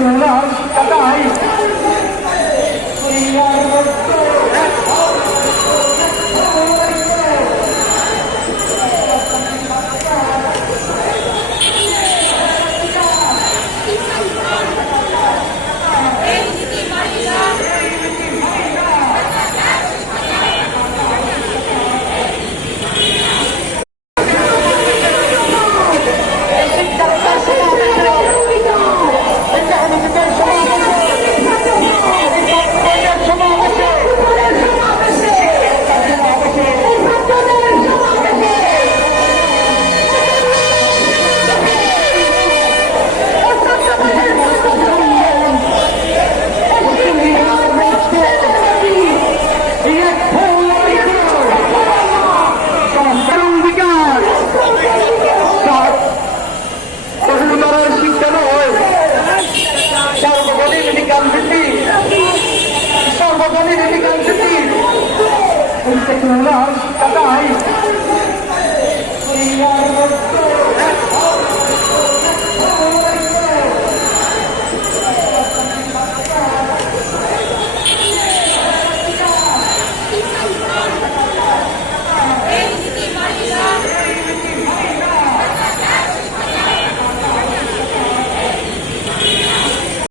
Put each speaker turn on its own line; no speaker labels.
எடுத்து tecnologica, dai! Tá